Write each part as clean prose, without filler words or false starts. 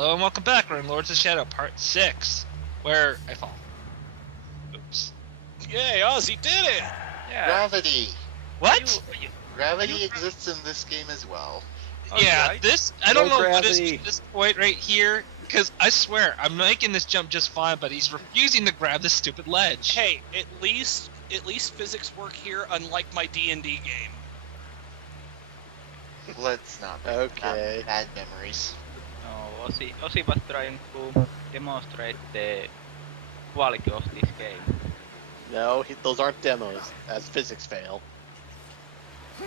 Hello and welcome back. We're in Lords of Shadow Part 6, where I fall. Oops. Yay, Ozzy did it! Yeah. Gravity! What? Gravity exists in this game as well. Yeah, Okay. this, I don't No know what is gravity. at this point right here, because I swear, I'm making this jump just fine, but he's refusing to grab this stupid ledge. Hey, at least bphysics work here, unlike my D&D game. Let's not bring Okay. bad memories. No, Ozzy was trying to demonstrate the quality of this game. No, those aren't demos. That's physics fail.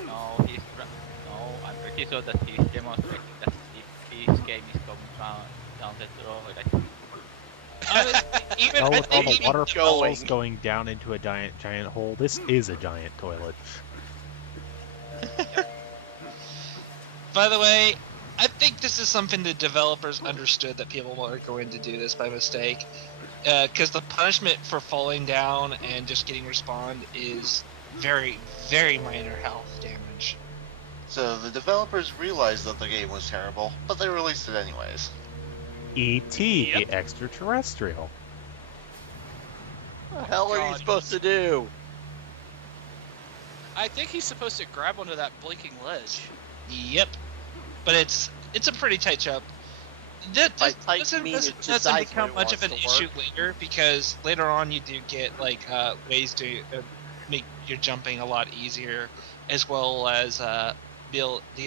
No, I'm pretty sure that he's demonstrating that this game is going down the toilet. Even, Oh, I with all think the even, waterfalls going down into a giant hole, this is a giant toilet. by the way, I think this is something the developers understood that people were going to do this by mistake. Because the punishment for falling down and just getting respawned is very, very minor health damage. So the developers realized that the game was terrible, but they released it anyways. E.T. Yep. Extraterrestrial. What the hell are you God. supposed to do? I think he's supposed to grab onto that blinking ledge. Yep, but it's a pretty tight jump. That By tight, doesn't, mean doesn't, it doesn't decides become where it much of an wants to issue later, because later on you do get like ways to make your jumping a lot easier, as well as the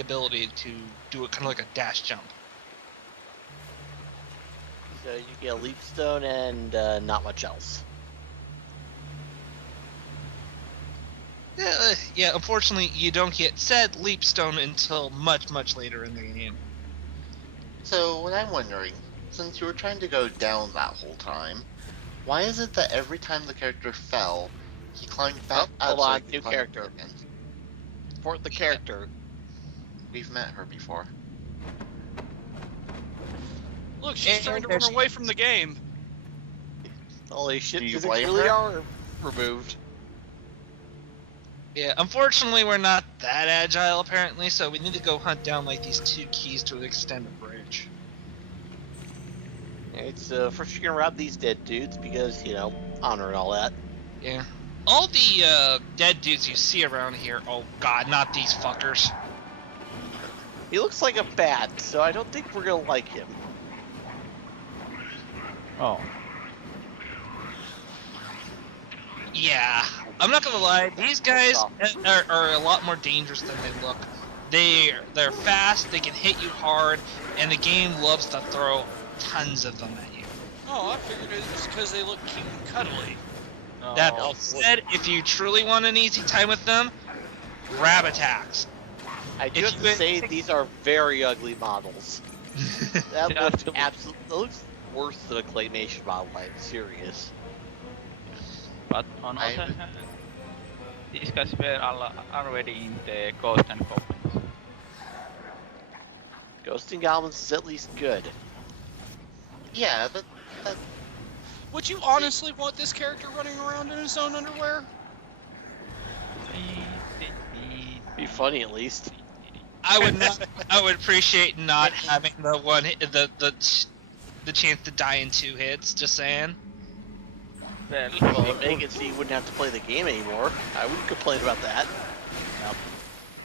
ability to do it kind of like a dash jump. So you get a leap stone and not much else. Yeah, unfortunately you don't get said leap stone until much later in the game. So what I'm wondering, since you were trying to go down that whole time, why is it that every time the character fell, he climbed back Oh, up? hold so on, he could new climb character. again? Support the character. We've met her before. Look, she's And trying to there run she away is. from the game. Holy shit, Do you physics blame really her? are removed. Yeah, unfortunately we're not that agile apparently, so we need to go hunt down like these 2 keys to extend the bridge. Alright, so first you're gonna rob these dead dudes because, you know, honor and all that. Yeah. All the dead dudes you see around here, oh god, not these fuckers. He looks like a bat, so I don't think we're gonna like him. Oh. Yeah, I'm not gonna lie, these guys are a lot more dangerous than they look. They're fast, they can hit you hard, and the game loves to throw tons of them at you. Oh, I figured it was because they look cute and cuddly. That Oh, being said, if you truly want an easy time with them, grab attacks. I do if have you- to say these are very ugly models. That Yeah, looks absolutely. absolutely looks worse than a claymation model. I'm serious. But on I- other hand, these guys were already in the Ghost and Goblins. Ghost and Goblins is at least good. Yeah, but Would you honestly want this character running around in his own underwear? Be funny at least. I would not. I would appreciate not having the chance to die in 2 hits. Just saying. Well, Well, it would make it so you wouldn't have to play the game anymore. I wouldn't complain about that.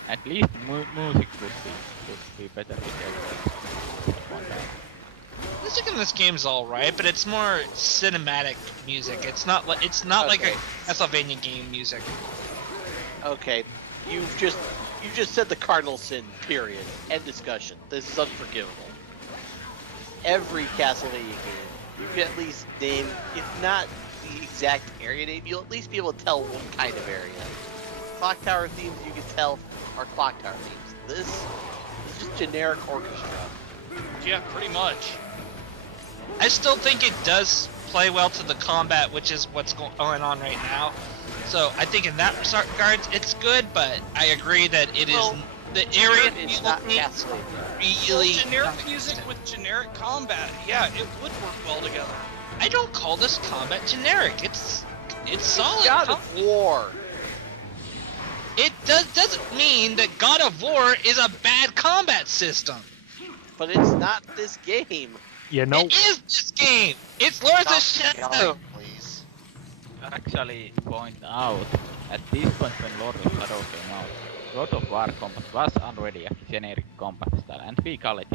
at least music would be better with Music in this game is all right, but it's more cinematic music. It's not like like Okay. a Castlevania game music. Okay, you just said the cardinal sin. Period. End discussion. This is unforgivable. Every Castlevania game, you can at least name, if not the exact area name, you'll at least be able to tell what kind of area. Clock tower themes you can tell are clock tower themes. This is just generic orchestra. Yeah, pretty much. I still think it does play well to the combat, which is what's going on right now. So I think in that regard, it's good. But I agree that it is Well, the area It's not music Castlevania. really Generic music with generic combat. Yeah, it would work well together. I don't call this combat generic. It's solid. God com- of War. It doesn't mean that God of War is a bad combat system. but it's not this game. You know, It is this game. It's Lords of Stop Shadow. yelling, please. Actually point out at this point when Lord of Shadow came out, God of War combat was already a generic combat style, and we call it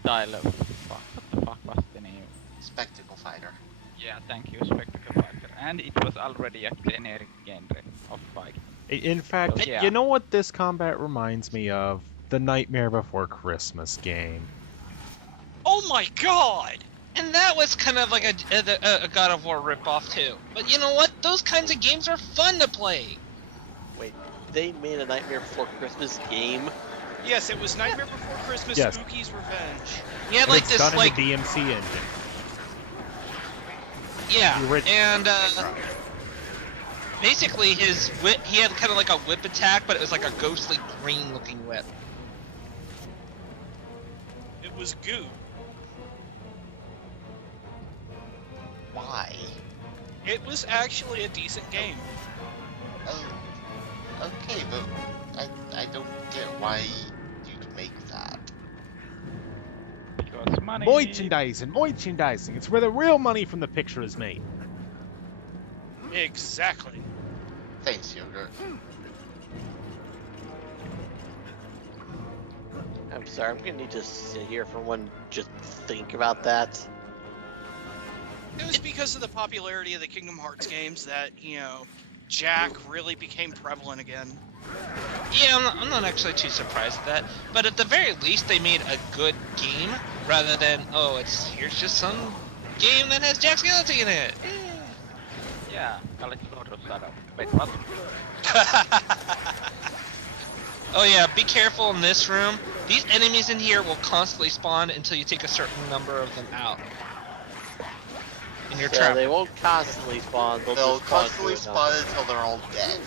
style of what the fuck was the name? Spectacle fighter. Yeah, thank you, Spectacle Fighter, and it was already a generic genre of fight. in fact, So, yeah. you know what this combat reminds me of? The Nightmare Before Christmas game. Oh my god! And that was kind of like a God of War ripoff too. But you know what? Those kinds of games are fun to play. Wait, they made a Nightmare Before Christmas game? Yes, it was Nightmare Before Christmas, Yes. Spooky's Revenge. You had And like it's this done like in the DMC engine. yeah, the original. and basically he had kind of like a whip attack, but it was like a ghostly green looking whip. It was goo. Why? It was actually a decent game. Oh, okay, but I don't get why you'd make that. Because money. Merchandising. It's where the real money from the picture is made. Exactly. Thanks, Yogurt. I'm sorry, I'm gonna need to sit here for one, just think about that. It was because of the popularity of the Kingdom Hearts games that, you know, Jack really became prevalent again. Yeah, I'm not actually too surprised at that. But at the very least, they made a good game rather than here's just some game that has Jack Skellington in it. Yeah, call it Lord of Shadow. Wait, what? Oh yeah, be careful in this room. These enemies in here will constantly spawn until you take a certain number of them out. And you're So trapped. they won't constantly spawn, they'll They'll just spawn constantly to a spawn number. until they're all dead.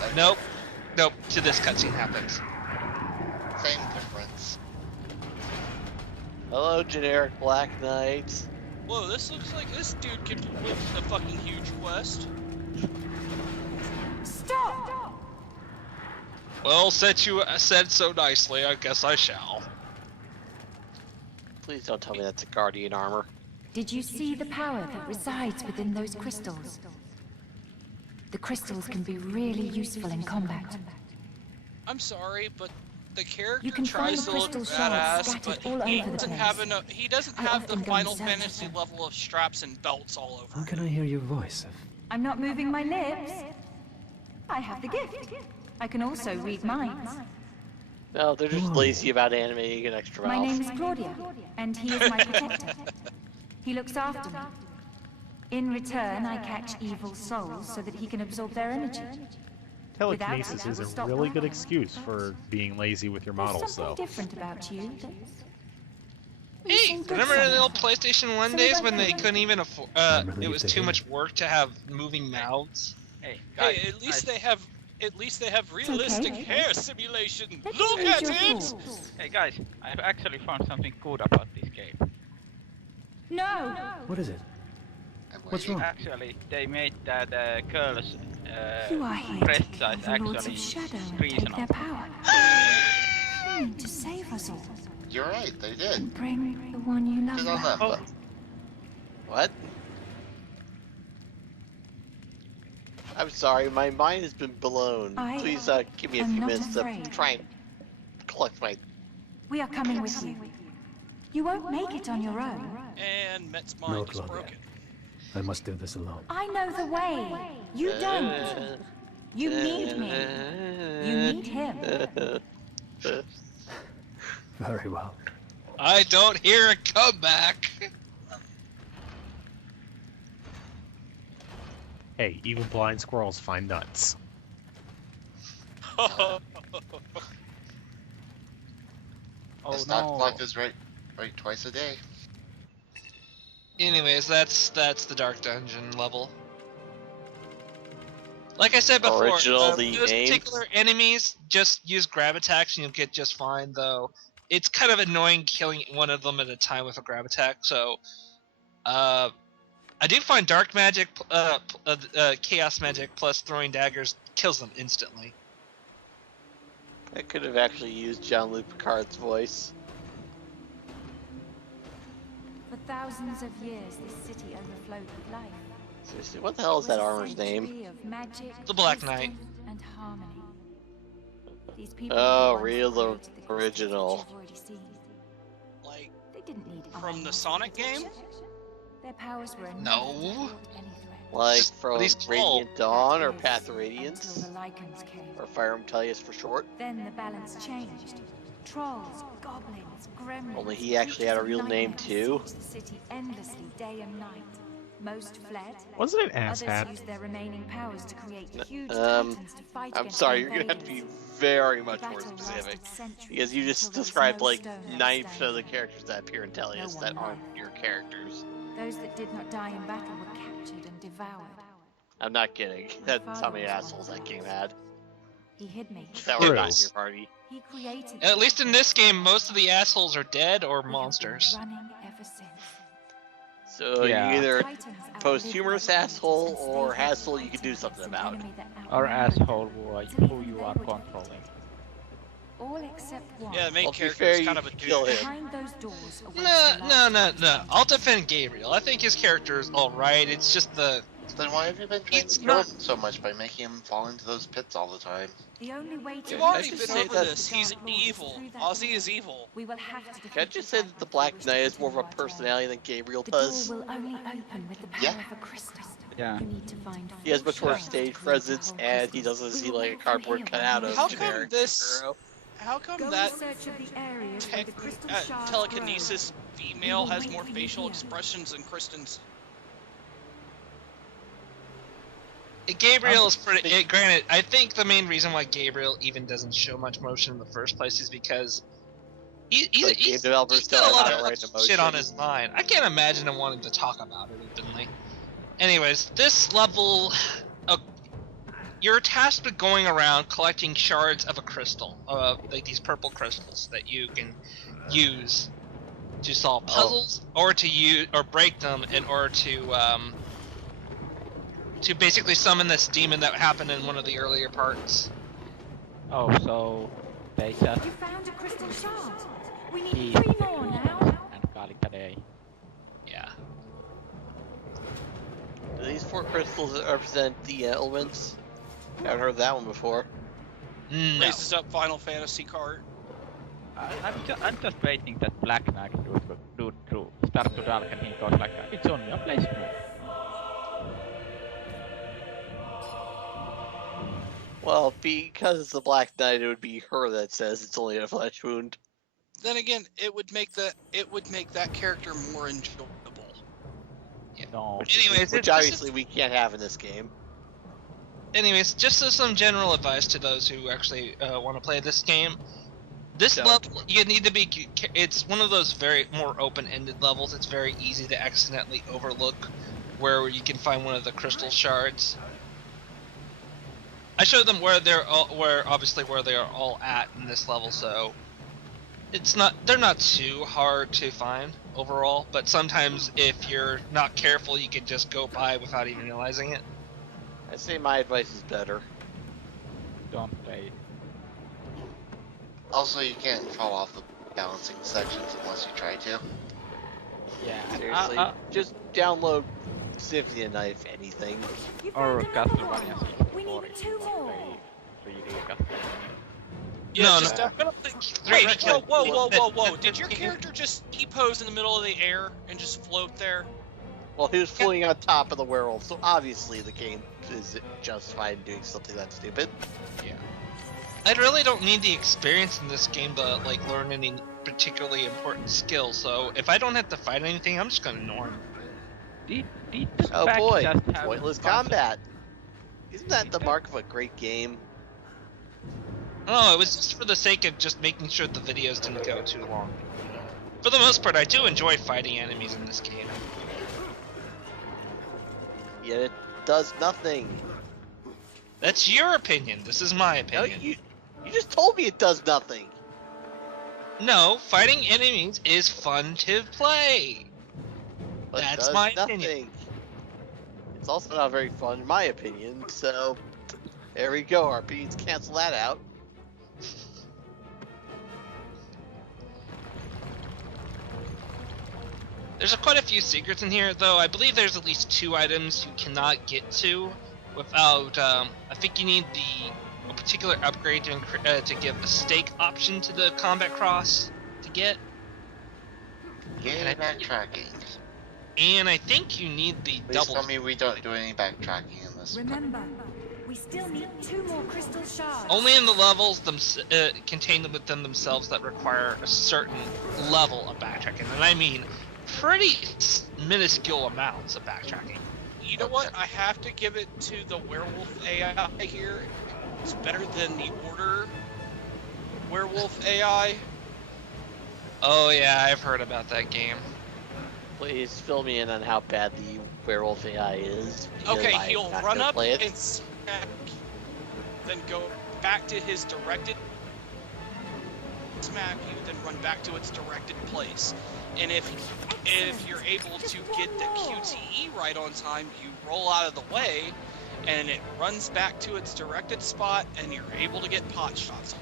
Like, Nope. To this cutscene happens. Same difference. Hello, generic Black Knight. Whoa, this looks like this dude could lift a fucking huge quest. Stop! Well, since you said so nicely, I guess I shall. Please don't tell me that's a Guardian armor. Did you see the power that resides within those crystals? The crystals can be really useful in combat. I'm sorry, but the character You can find tries the to look crystal shards badass, scattered but all he over the doesn't place. have he doesn't I have the often go Final in search of Fantasy them. level of straps and belts all over. How can I hear your voice? I'm not moving my lips. I have the gift. I can also read minds. No, they're just lazy about animating an extra My mouth. name is Claudia, and he is my protector. He looks after me. In return, I catch evil souls so that he can absorb their energy. Telekinesis Without it, is I a will stop really good playing. excuse for being lazy with your There's models, something though. different about you. Hey, remember in the old PlayStation 1 days when they couldn't even afford, I'm it relieved was to too hear. much work to have moving mouths? Hey, guys. Hey, at least guys. they have realistic okay. hair simulation. Let me Look read at your it! thoughts. Hey guys, I've actually found something good about this game. No! What is it? I'm What's waiting. wrong? Actually, they made that girl's You are here breast to size kill the Lords actually of Shadow and take reasonable. their power. To save us all. You're right, they did. And bring the one you love Good on back. them. Oh. What? I'm sorry, my mind has been blown. I Please give me a am few not minutes to afraid. try and collect my... We are coming with you. You won't make it on your own. And Met's No, mind is Claudia. broken. I must do this alone. I know the way. You don't. You need me. You need him. Very well. I don't hear a comeback. Hey, even blind squirrels find nuts. Oh The stock no. clock is right twice a day. Anyways, that's the Dark Dungeon level. Like I said before, Originally those named. particular enemies just use grab attacks and you'll get just fine. Though it's kind of annoying killing one of them at a time with a grab attack. So, I do find dark magic, chaos magic plus throwing daggers kills them instantly. I could have actually used Jean-Luc Picard's voice. For thousands of years, this city overflowed with life. Seriously, what the hell is that armor's name? Sanctuary of magic, The Black wisdom, Knight. and harmony. These people Oh, were the ones real who created the crystals original. which you've already seen. Like, They didn't need From armor the or Sonic game? protection. Their powers were enough No. to hold any threat. Like Just from these Radiant called. Dawn That or is, Path of until Radiance? the Lycans came. Or Fire Emtelius for short? Then the balance changed. Trolls, goblins, gremlins. Only he actually had a real name, creatures of too. nightmare besieged the city endlessly, day and night. Most fled. Wasn't it Others asshat? used their remaining powers to create huge Um, titans to fight I'm against sorry, the you're gonna have to be invaders. very The much more battle specific. lasted centuries Because you just until there was described no like stone left 90% of the standing. characters that appear in Tellius No that one aren't left. your characters. Those that did not die in battle were captured and devoured. I'm not kidding. That's how many assholes that game had. He hid me. That were True. not in your party. He created At me. least in this game, most of the assholes are dead or We have been monsters. running ever since. So Yeah. you either Titans outlived posthumous their asshole enemies and or stayed asshole you can do fighting something against an about. enemy that Or outnumbered them. asshole who you are controlling. All except one. yeah, the main Well, to be character fair, is you kind of a can kill douche. him. Behind those doors awaits No, the no, last no, no. fight. I'll defend Gabriel. I think his character is alright. It's just the. Then why have you been trying It's to kill not- him so much by making him fall into those pits all the time? The only way to We've Yeah, already I been just say over that- this. He's evil. Ozzy is evil. We will have to Can't you say that the Black Knight has more of a personality than Gabriel The door does? will only open with the power Yeah. of a crystal. Yeah. You need to find He has much more four stage shards to presence, create the and whole he crystal. doesn't We seem will like a move from cardboard here cutout when of we How reach come generic this- hero. How come Go that in search of the areas where tech, the crystal shards telekinesis female will has wait more for you facial here. expressions than Kristen's? Gabriel is pretty. Granted, I think the main reason why Gabriel even doesn't show much motion in the first place is because Like, game he's developers got don't a lot have of right shit emotion. on his mind. I can't imagine him wanting to talk about it openly. Anyways, this level, you're tasked with going around collecting shards of a crystal, like these purple crystals that you can use to solve puzzles or to use or break them in order to basically summon this demon that happened in one of the earlier parts. Oh, so they just You found a crystal shard. We need keep 3 more now. and call it a day. Yeah. Do these 4 crystals represent the elements? I haven't heard that one before. No. Raises up Final Fantasy card. I'm just waiting that Black Knight dude to start to dark and he goes like, it's only a place move. Well, because it's the Black Knight, it would be her that says it's only a flesh wound. Then again, it would make that character more enjoyable. No. Anyways, Which obviously we can't have in this game. Anyways, just as some general advice to those who actually want to play this game, this Don't. level you need to be. It's one of those very more open-ended levels. It's very easy to accidentally overlook where you can find one of the crystal shards. I showed them where they're obviously where they are all at in this level, so they're not too hard to find overall. But sometimes if you're not careful, you can just go by without even realizing it. I say my advice is better. Don't play. Also, you can't fall off the balancing sections unless you try to. Yeah. Seriously, just download Symphony of Night, if anything. You Or found another Castlevania one. 64 We need if 2 you want more. to play 3D Castlevania. Yeah, No, just no. definitely. Three, Wait, because- whoa! Did your character just E-pose in the middle of the air and just float there? Well, he was floating on top of the werewolf, so obviously the game is justified in doing something that stupid. I really don't need the experience in this game to like learn any particularly important skills. So if I don't have to fight anything, I'm just gonna ignore them. Did the Oh spec boy, just have pointless bunch of- combat. Isn't that the mark of a great game? No, it was just for the sake of just making sure the videos didn't go too long. For the most part, I do enjoy fighting enemies in this game. Yet it does nothing. That's your opinion. This is my No, opinion. you just told me it does nothing. No, fighting enemies is fun to play. But it That's does my nothing. opinion. It's also not very fun, in my opinion. So there we go. Our opinions cancel that out. There's quite a few secrets in here, though I believe there's at least 2 items you cannot get to without, I think you need a particular upgrade to give a stake option to the combat cross to get. Yay, backtracking. And I think you need the Please double. tell me we don't do any backtracking in this. Remember, we still need 2 more crystal shards. Only in the levels contained within themselves that require a certain level of backtracking, and I mean pretty minuscule amounts of backtracking. You know what? I have to give it to the werewolf AI here. It's better than the Order werewolf AI. Oh yeah, I've heard about that game. Please fill me in on how bad the werewolf AI is. because Okay, I'm he'll not run gonna up play it. and smack, then go back to his directed smack you, then run back to its directed place. And if you're able to get the QTE right on time, you roll out of the way, and it runs back to its directed spot, and you're able to get pot shots.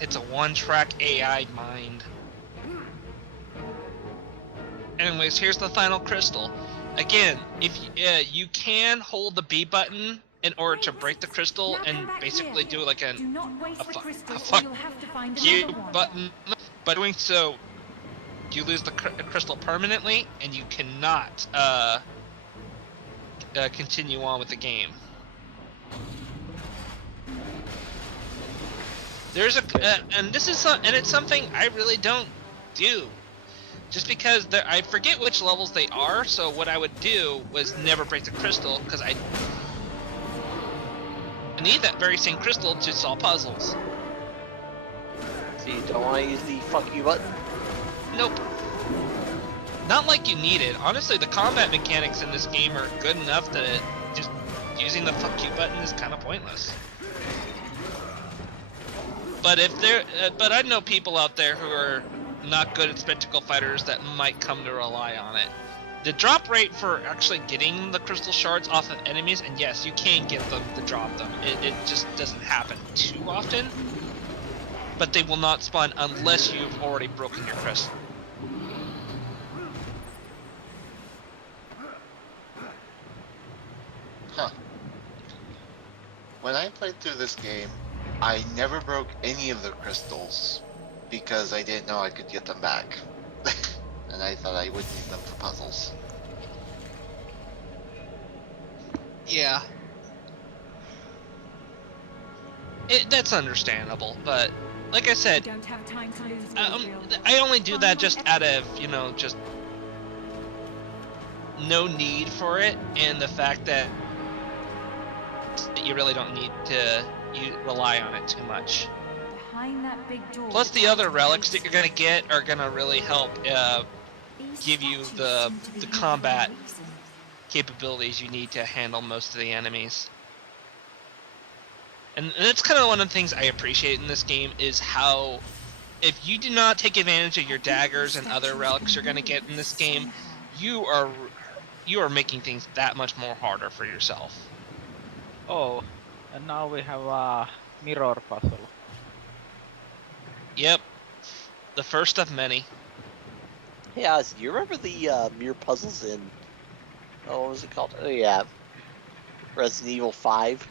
It's a one-track AI mind. Anyways, here's the final crystal. Again, if you can hold the B button in order to break the crystal and basically do like Do not waste the crystal, or fuck you'll have to find Q another one. button. By doing so, you lose the crystal permanently, and you cannot continue on with the game. There's and this is and it's something I really don't do, just because I forget which levels they are. So what I would do was never break the crystal, because I need that very same crystal to solve puzzles. So you don't want to use the fuck you button? Nope. Not like you need it. Honestly, the combat mechanics in this game are good enough that just using the fuck you button is kind of pointless. But but I know people out there who are not good at spectacle fighters that might come to rely on it. The drop rate for actually getting the crystal shards off of enemies, and yes, you can get them to drop them. It just doesn't happen too often. But they will not spawn unless you've already broken your crystal. Huh. When I played through this game, I never broke any of the crystals because I didn't know I could get them back. And I thought I would need them for puzzles. Yeah. That's understandable, but like I said, We don't have time to lose, Gabriel. I only do that just out of, just no need for it, and the fact that you really don't need to rely on it too much. Behind that big door. Plus, the other relics that you're gonna get are gonna really help These give you statues the seem to be combat using reason. capabilities you need to handle most of the enemies. And that's kind of one of the things I appreciate in this game, is how, if you do not take advantage of your daggers and other relics you're gonna get in this game, you are making things that much more harder for yourself. Oh, and now we have a mirror puzzle. Yep, the first of many. Hey Oz, do you remember the mirror puzzles in, what was it called? Oh yeah, Resident Evil 5?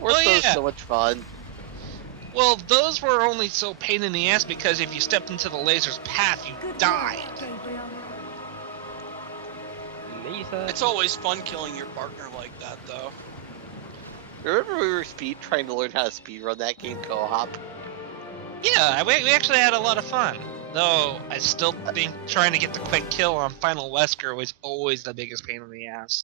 Weren't Oh, those yeah. so much fun? Well, those were only so pain in the ass because if you stepped into the laser's path, you Good died. work, Gabriel. Lisa. It's always fun killing your partner like that, though. Remember we were trying to learn how to speedrun that game co-op? Yeah, we actually had a lot of fun. Though, I still think trying to get the quick kill on Final Wesker was always the biggest pain in the ass.